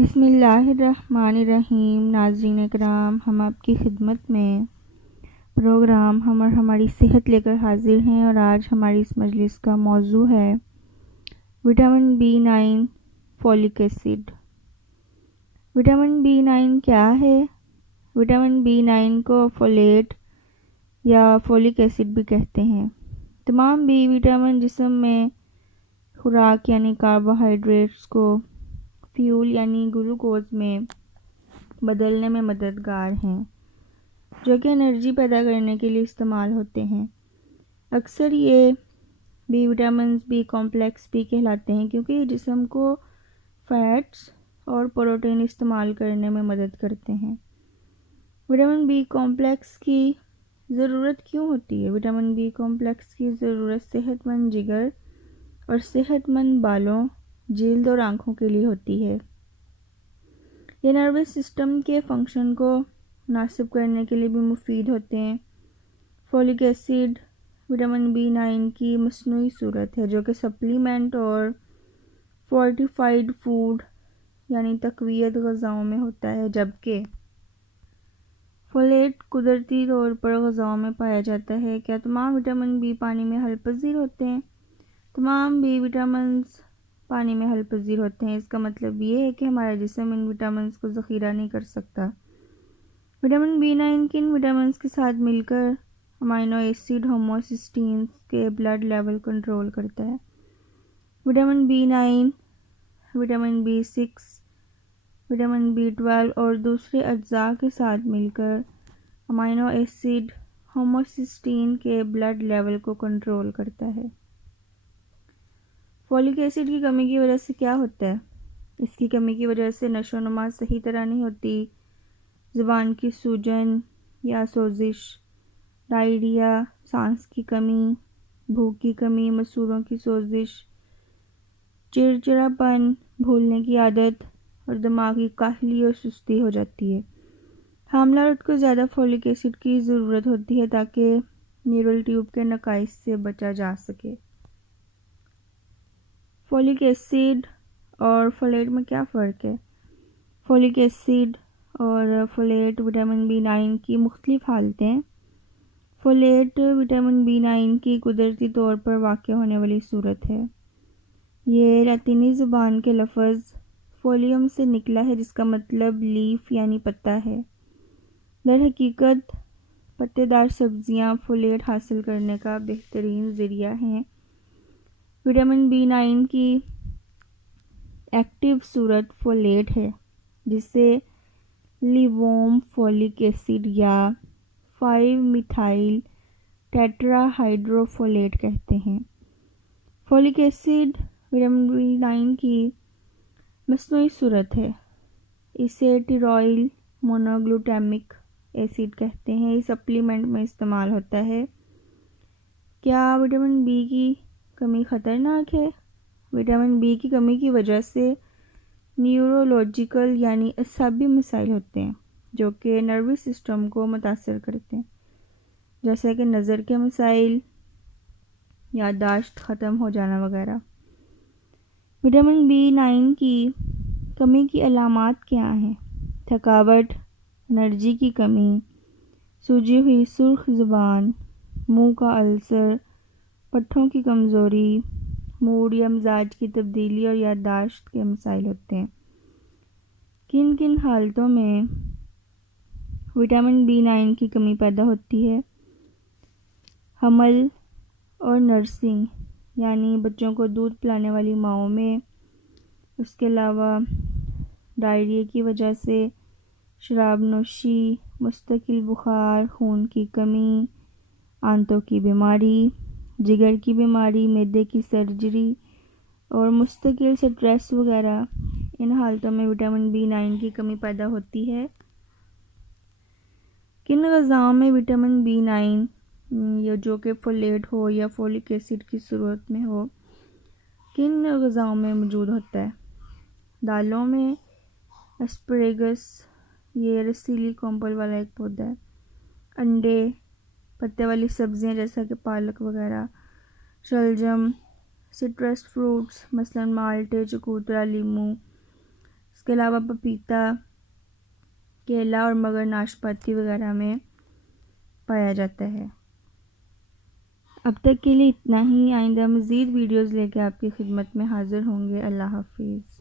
بسم اللہ الرحمن الرحیم۔ ناظرین اکرام، ہم آپ کی خدمت میں پروگرام ہم اور ہماری صحت لے کر حاضر ہیں، اور آج ہماری اس مجلس کا موضوع ہے vitamin B9 folk acid. Vitamin B9 کیا ہے؟ وٹامن B9 کو فولیٹ یا فولک ایسڈ بھی کہتے ہیں۔ تمام بی وٹامن جسم میں خوراک یعنی کاربوہائیڈریٹس کو فیول یعنی گلوکوز میں بدلنے میں مددگار ہیں، جو کہ انرجی پیدا کرنے کے لیے استعمال ہوتے ہیں۔ اکثر یہ بی وٹامنز بی کمپلیکس بھی کہلاتے ہیں، کیونکہ یہ جسم کو فیٹس اور پروٹین استعمال کرنے میں مدد کرتے ہیں۔ وٹامن بی کمپلیکس کی ضرورت کیوں ہوتی ہے؟ وٹامن بی کمپلیکس کی ضرورت صحت مند جگر اور صحت مند بالوں، جلد اور آنکھوں کے لیے ہوتی ہے۔ یہ نروس سسٹم کے فنکشن کو مناسب کرنے کے لیے بھی مفید ہوتے ہیں۔ فولک ایسڈ وٹامن B9 کی مصنوعی صورت ہے، جو کہ سپلیمنٹ اور فورٹیفائیڈ فوڈ یعنی تقویت غذاؤں میں ہوتا ہے، جبکہ فولیٹ قدرتی طور پر غذاؤں میں پایا جاتا ہے۔ کیا تمام وٹامن بی پانی میں حل پذیر ہوتے ہیں؟ تمام بی وٹامنز پانی میں حل پذیر ہوتے ہیں۔ اس کا مطلب یہ ہے کہ ہمارا جسم ان وٹامنز کو ذخیرہ نہیں کر سکتا۔ وٹامن B9 کن وٹامنز کے ساتھ مل کر امینو ایسڈ ہوموسسٹینز کے بلڈ لیول کنٹرول کرتا ہے۔ Vitamin B9 vitamin B6 vitamin B12 اور دوسرے اجزاء کے ساتھ مل کر امینو ایسڈ ہوموسسٹین کے بلڈ لیول کو کنٹرول کرتا ہے۔ فولک ایسڈ کی کمی کی وجہ سے کیا ہوتا ہے؟ اس کی کمی کی وجہ سے نشو و نما صحیح طرح نہیں ہوتی، زبان کی سوجن یا سوزش، ڈائریا، سانس کی کمی، بھوک کی کمی، مسوڑوں کی سوزش، چڑچڑاپن، بھولنے کی عادت اور دماغی کاہلی اور سستی ہو جاتی ہے۔ حاملہ عورت کو زیادہ فولک ایسڈ کی ضرورت ہوتی ہے تاکہ نیورل ٹیوب کے نقائص سے بچا جا سکے۔ فولک ایسڈ اور فولیٹ میں کیا فرق ہے؟ فولک ایسڈ اور فولیٹ وٹامن B9 کی مختلف حالتیں۔ فولیٹ وٹامن B9 کی قدرتی طور پر واقع ہونے والی صورت ہے۔ یہ لاطینی زبان کے لفظ فولیوم سے نکلا ہے، جس کا مطلب لیف یعنی پتا ہے۔ در حقیقت پتے دار سبزیاں فولیٹ حاصل کرنے کا بہترین ذریعہ ہیں۔ وٹامن B9 کی ایکٹیو صورت فولیٹ ہے، جسے لیووم فولک ایسڈ یا 5 میتھائل ٹیٹرا ہائیڈرو فولیٹ کہتے ہیں۔ فولک ایسڈ وٹامن B9 کی مصنوعی صورت ہے۔ اسے ٹیروئل مونوگلوٹامک ایسڈ کہتے ہیں۔ یہ سپلیمنٹ میں استعمال ہوتا ہے۔ کیا وٹامن B کی کمی خطرناک ہے؟ وٹامن B کی کمی کی وجہ سے نیورولوجیکل یعنی اعصابی مسائل ہوتے ہیں، جو کہ نروس سسٹم کو متاثر کرتے ہیں، جیسے کہ نظر کے مسائل، یادداشت ختم ہو جانا وغیرہ۔ وٹامن B9 کی کمی کی علامات کیا ہیں؟ تھکاوٹ، انرجی کی کمی، سوجی ہوئی سرخ زبان، منہ کا السر، پٹھوں کی کمزوری، موڈ یا مزاج کی تبدیلی اور یادداشت کے مسائل ہوتے ہیں۔ کن کن حالتوں میں وٹامن B9 کی کمی پیدا ہوتی ہے؟ حمل اور نرسنگ یعنی بچوں کو دودھ پلانے والی ماؤں میں، اس کے علاوہ ڈائریا کی وجہ سے، شراب نوشی، مستقل بخار، خون کی کمی، آنتوں کی بیماری، جگر کی بیماری، معدے کی سرجری اور مستقل سٹریس وغیرہ۔ ان حالتوں میں وٹامن B9 کی کمی پیدا ہوتی ہے۔ کن غذاؤں میں وٹامن B9 جو کہ فولیٹ ہو یا فولک ایسڈ کی صورت میں ہو، کن غذاؤں میں موجود ہوتا ہے؟ دالوں میں اسپریگس، یہ رسیلی کونپل والا ایک پودا ہے، انڈے، پتے والی سبزیاں جیسا کہ پالک وغیرہ، شلجم، سٹرس فروٹس مثلا مالٹے، چکوترا، لیموں، اس کے علاوہ پپیتا، کیلا اور مگر ناشپاتی وغیرہ میں پایا جاتا ہے۔ اب تک کے لیے اتنا ہی، آئندہ مزید ویڈیوز لے کے آپ کی خدمت میں حاضر ہوں گے۔ اللہ حافظ۔